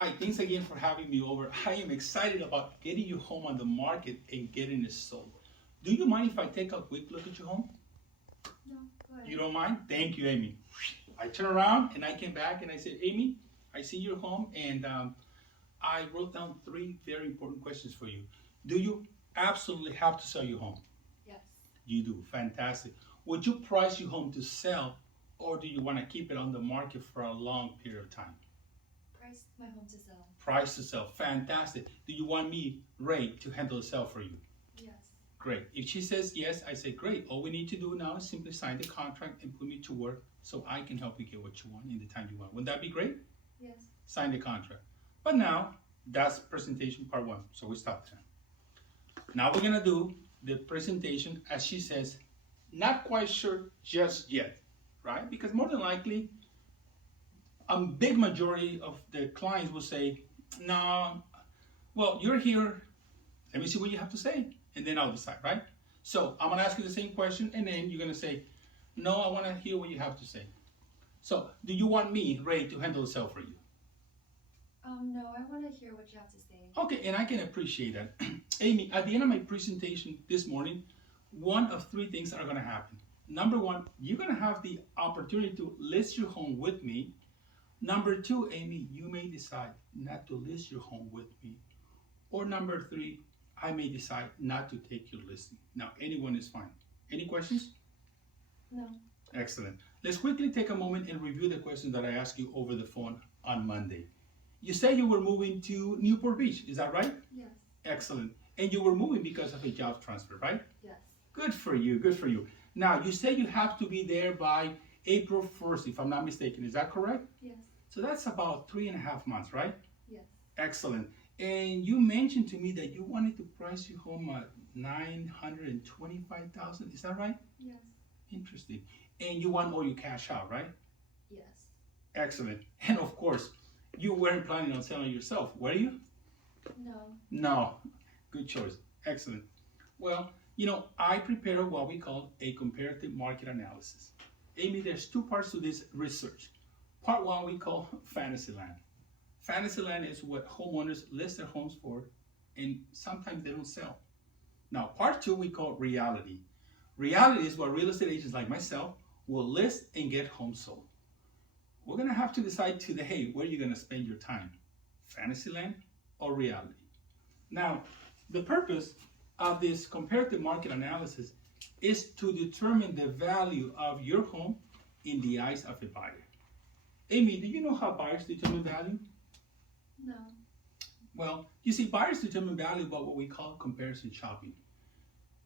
Hi, thanks again for having me over. I am excited about getting your home on the market and getting it sold. Do you mind if I take a quick look at your home? No, go ahead. You don't mind? Thank you, Amy. I turn around and I came back and I said, Amy, I see your home and I wrote down three very important questions for you. Do you absolutely have to sell your home? Yes. You do. Fantastic. Would you price your home to sell or do you want to keep it on the market for a long period of time? Price my home to sell. Price to sell. Fantastic. Do you want me, Ray, to handle the sale for you? Yes. Great. If she says yes, I say great. All we need to do now is simply sign the contract and put me to work so I can help you get what you want in the time you want. Wouldn't that be great? Yes. Sign the contract. But now, that's presentation part one. So we stop there. Now we're going to do the presentation as she says, not quite sure just yet, right? Because more than likely, a big majority of the clients will say, no, well, you're here. Let me see what you have to say. And then I'll decide, right? So I'm going to ask you the same question. And then you're going to say, no, I want to hear what you have to say. So do you want me, Ray, to handle the sale for you? No, I want to hear what you have to say. Okay, and I can appreciate that. Amy, at the end of my presentation this morning, one of three things are going to happen. Number one, you're going to have the opportunity to list your home with me. Number two, Amy, you may decide not to list your home with me. Or number three, I may decide not to take your listing. Now, anyone is fine. Any questions? No. Excellent. Let's quickly take a moment and review the questions that I asked you over the phone on Monday. You said you were moving to Newport Beach, is that right? Yes. Excellent. And you were moving because of a job transfer, right? Yes. Good for you, good for you. Now, you say you have to be there by April 1st, if I'm not mistaken. Is that correct? Yes. So that's about 3.5 months, right? Yes. Excellent. And you mentioned to me that you wanted to price your home at $925,000. Is that right? Yes. Interesting. And you want all your cash out, right? Yes. Excellent. And of course, you weren't planning on selling yourself, were you? No. No. Good choice. Excellent. Well, I prepared what we call a comparative market analysis. Amy, there's two parts to this research. Part one we call Fantasyland. Fantasyland is what homeowners list their homes for, and sometimes they don't sell. Now, part two we call reality. Reality is what real estate agents like myself will list and get homes sold. We're going to have to decide today where you're going to spend your time, Fantasyland or reality. Now, the purpose of this comparative market analysis is to determine the value of your home in the eyes of a buyer. Amy, do you know how buyers determine value? No. Well, you see, buyers determine value by what we call comparison shopping.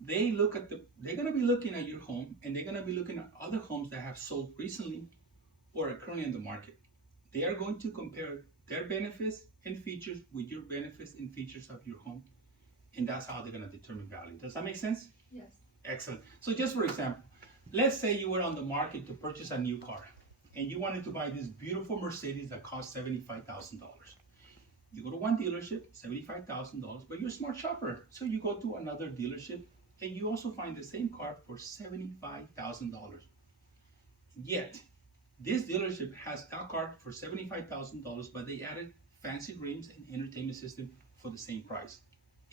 They're going to be looking at your home and they're going to be looking at other homes that have sold recently or are currently in the market. They are going to compare their benefits and features with your benefits and features of your home. And that's how they're going to determine value. Does that make sense? Yes. Excellent. So just for example, let's say you were on the market to purchase a new car and you wanted to buy this beautiful Mercedes that costs $75,000. You go to one dealership, $75,000, but you're a smart shopper. So you go to another dealership and you also find the same car for $75,000. Yet, this dealership has that car for $75,000, but they added fancy rims and entertainment system for the same price.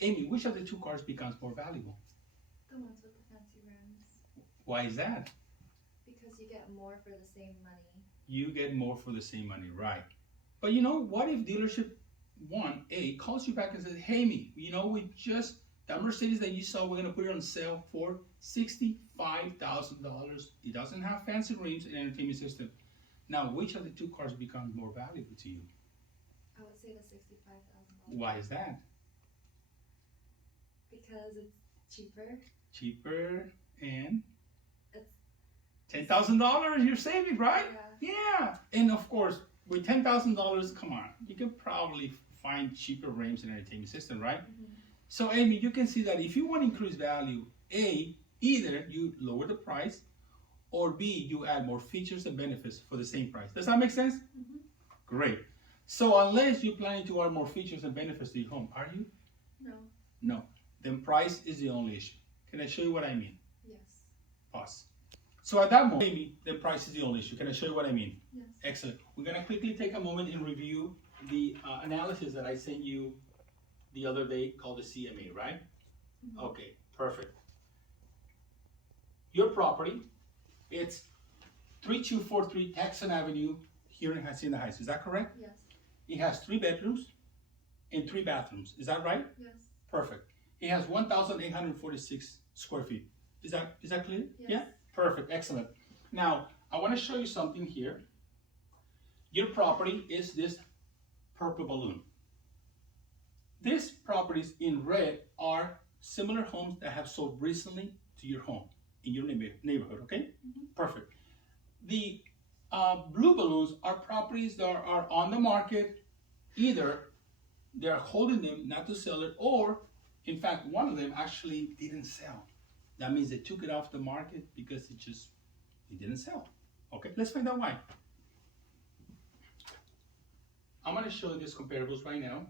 Amy, which of the two cars becomes more valuable? The ones with the fancy rims. Why is that? Because you get more for the same money. You get more for the same money, right? But what if dealership 1A calls you back and says, hey, me, that Mercedes that you saw, we're going to put it on sale for $65,000. It doesn't have fancy rims and entertainment system. Now, which of the two cars becomes more valuable to you? I would say the $65,000. Why is that? Because it's cheaper. Cheaper and It's $10,000 you're saving, right? Yeah. Yeah. And of course, with $10,000, come on, you can probably find cheaper rims and entertainment system, right? Mm-hmm. So, Amy, you can see that if you want to increase value, A, either you lower the price, or B, you add more features and benefits for the same price. Does that make sense? Mm-hmm. Great. So, unless you're planning to add more features and benefits to your home, are you? No. No. Then price is the only issue. Can I show you what I mean? Yes. Pause. So at that moment, Amy, then price is the only issue. Can I show you what I mean? Yes. Excellent. We're going to quickly take a moment and review the analysis that I sent you the other day called the CMA, right? Mhm. Okay, perfect. Your property, it's 3243 Texan Avenue here in Hacienda Heights. Is that correct? Yes. It has 3 bedrooms and 3 bathrooms. Is that right? Yes. Perfect. It has 1,846 square feet. Is that clear? Yes. Yeah? Perfect. Excellent. Now, I want to show you something here. Your property is this purple balloon. These properties in red are similar homes that have sold recently to your home in your neighborhood, okay? Mhm. Perfect. The blue balloons are properties that are on the market. Either they're holding them not to sell it, or in fact, one of them actually didn't sell. That means they took it off the market because it didn't sell. Okay, let's find out why. I'm gonna show you these comparables right now.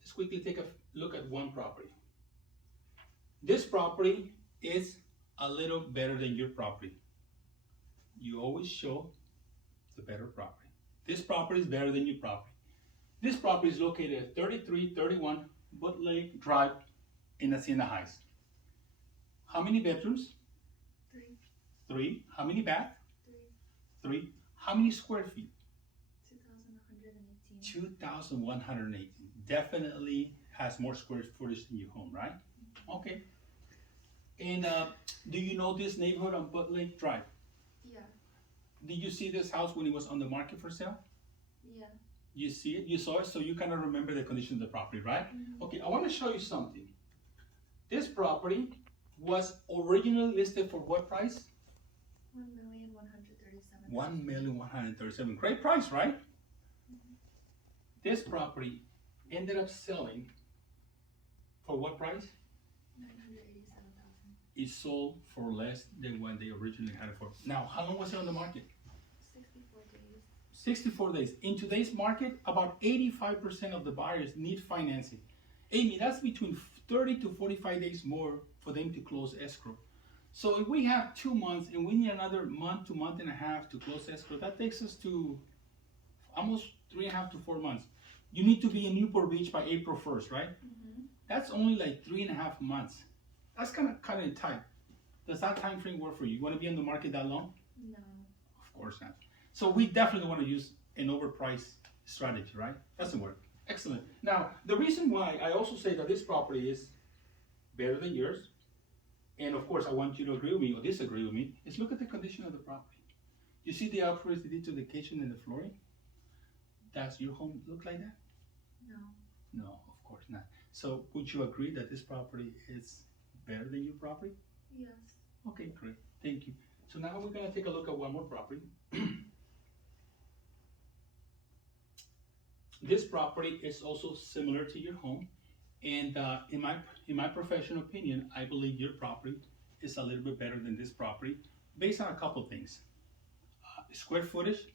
Let's quickly take a look at one property. This property is a little better than your property. You always show the better property. This property is better than your property. This property is located at 3331 Bootleg Drive in Hacienda Heights. How many bedrooms? 3. 3. How many baths? 3. 3. How many square feet? 2,118. 2,118. Definitely has more square footage than your home, right? Okay. And do you know this neighborhood on Bootleg Drive? Yeah. Did you see this house when it was on the market for sale? Yeah. You see it, you saw it, so you kind of remember the condition of the property, right? Mhm. Okay, I want to show you something. This property was originally listed for what price? 1,137,000. 1,137,000. Great price, right? This property ended up selling for what price? 987,000. It sold for less than what they originally had it for. Now, how long was it on the market? 64 days. 64 days. In today's market, about 85% of the buyers need financing. Amy, that's between 30 to 45 days more for them to close escrow. So if we have 2 months and we need another month to month and a half to close escrow, that takes us to almost 3.5 to 4 months. You need to be in Newport Beach by April 1st, right? Mhm. That's only like 3.5 months. That's kind of tight. Does that time frame work for you? You want to be on the market that long? No. Of course not. So we definitely want to use an overpriced strategy, right? Doesn't work. Excellent. Now, the reason why I also say that this property is better than yours, and of course I want you to agree with me or disagree with me, is look at the condition of the property. You see the upgrades they did to the kitchen and the flooring? Does your home look like that? No. No, of course not. So would you agree that this property is better than your property? Yes. Okay, great. Thank you. So now we're going to take a look at one more property. This property is also similar to your home, and in my professional opinion, I believe your property is a little bit better than this property based on a couple things: square footage,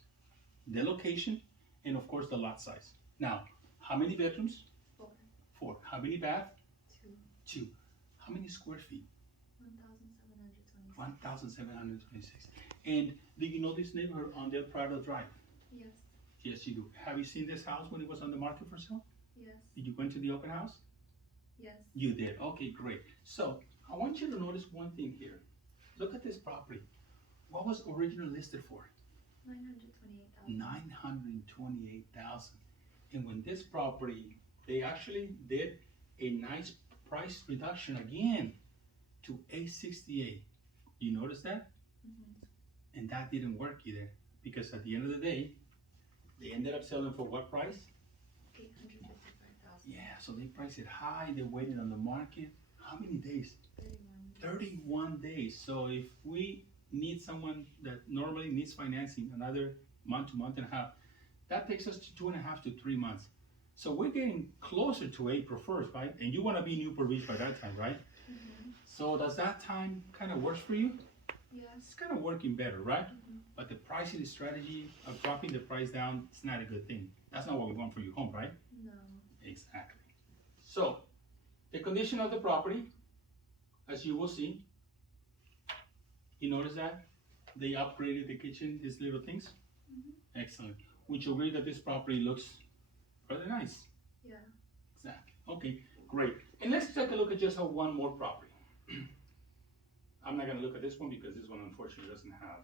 the location, and of course the lot size. Now, how many bedrooms? 4. 4. How many baths? 2. 2. How many square feet? 1,726. 1,726. And do you know this neighborhood on Del Prado Drive? Yes. Yes, you do. Have you seen this house when it was on the market for sale? Yes. Did you go to the open house? Yes. You did. Okay, great. So I want you to notice one thing here. Look at this property. What was originally listed for? 928,000. 928,000. And when this property, they actually did a nice price reduction again to 868. You notice that? Mhm. And that didn't work either, because at the end of the day, they ended up selling for what price? 855,000. Yeah, so they priced it high. They waited on the market. How many days? 31 days. So if we need someone that normally needs financing another month to month and a half, that takes us to 2.5 to 3 months. So we're getting closer to April 1st, right? And you want to be in Newport Beach by that time, right? Mhm. So does that time kind of work for you? Yes. It's kind of working better, right? Mhm. But the pricing strategy of dropping the price down is not a good thing. That's not what we want for your home, right? No. Exactly. So, the condition of the property, as you will see, you notice that they upgraded the kitchen, these little things. Mhm. Excellent. Would you agree that this property looks rather nice? Yeah. Exactly. Okay, great. And let's take a look at just one more property. I'm not gonna look at this one because this one unfortunately doesn't have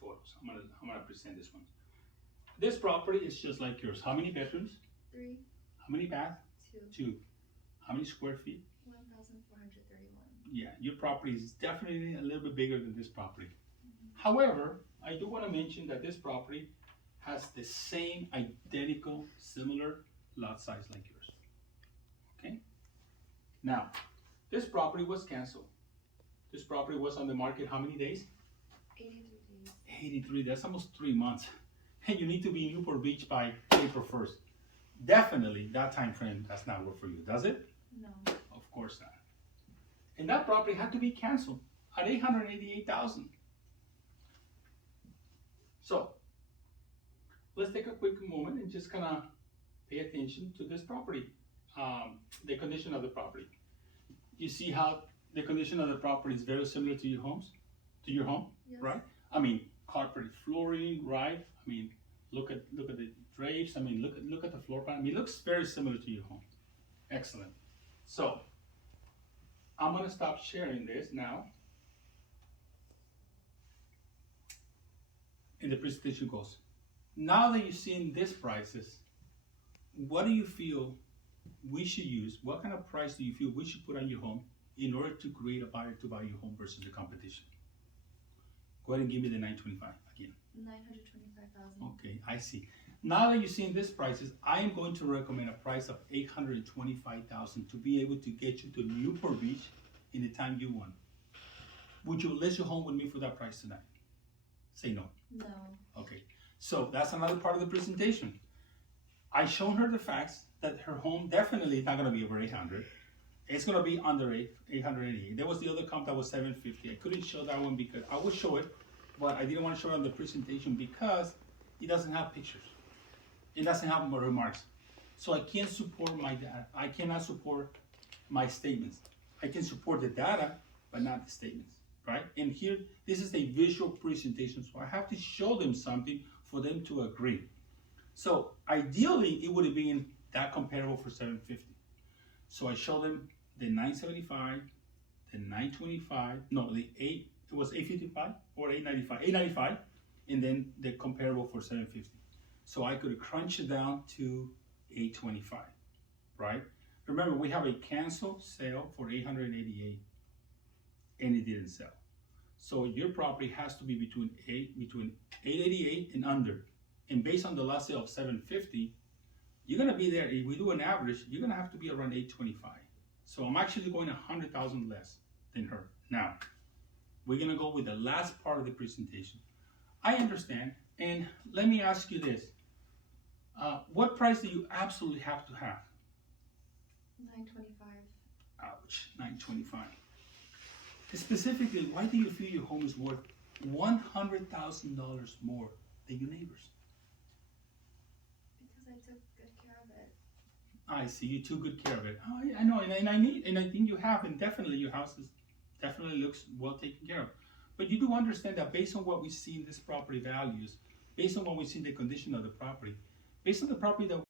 photos. I'm gonna present this one. This property is just like yours. How many bedrooms? 3, How many baths? 2, 2. How many square feet? 1,431. Yeah, your property is definitely a little bit bigger than this property. However, I do want to mention that this property has the same identical, similar lot size like yours. Okay? Now, this property was canceled. This property was on the market how many days? 83 days. 83, that's almost 3 months. And you need to be in Newport Beach by April 1st. Definitely, that time frame does not work for you, does it? No. Of course not. And that property had to be canceled at $888,000. So, let's take a quick moment and just kind of pay attention to this property, the condition of the property. You see how the condition of the property is very similar to your home, Yes. right? I mean, carpeted flooring, right? I mean, look at the drapes. I mean, look at the floor plan. I mean, it looks very similar to your home. Excellent. So, I'm gonna stop sharing this now. And the presentation goes. Now that you've seen these prices, what do you feel we should use? What kind of price do you feel we should put on your home in order to create a buyer to buy your home versus the competition? Go ahead and give me the 925 again. 925,000. Okay, I see. Now that you've seen these prices, I am going to recommend a price of $825,000 to be able to get you to Newport Beach in the time you want. Would you list your home with me for that price tonight? Say no. No. Okay, so that's another part of the presentation. I shown her the facts that her home definitely is not going to be over 800. It's going to be under 888. There was the other comp that was 750. I couldn't show that one because I would show it, but I didn't want to show it on the presentation because it doesn't have pictures. It doesn't have more remarks. So I can't support my data. I cannot support my statements. I can support the data, but not the statements, right? And here, this is a visual presentation, so I have to show them something for them to agree. So ideally, it would have been that comparable for 750. So I show them the 975, the 925, no, the 8, it was 855 or 895, 895, and then the comparable for 750. So I could crunch it down to 825, right? Remember, we have a canceled sale for 888, and it didn't sell. So your property has to be between 888 and under. And based on the last sale of 750, you're gonna be there. If we do an average, you're gonna have to be around 825. So I'm actually going 100,000 less than her. Now, we're gonna go with the last part of the presentation. I understand, and let me ask you this. What price do you absolutely have to have? 925. Ouch, 925. Specifically, why do you feel your home is worth $100,000 more than your neighbors? Because I took good care of it. I see, you took good care of it. Oh, I know, and I think you have, and definitely your house definitely looks well taken care of. But you do understand that based on what we see in this property values, based on what we see in the condition of the property, based on the property that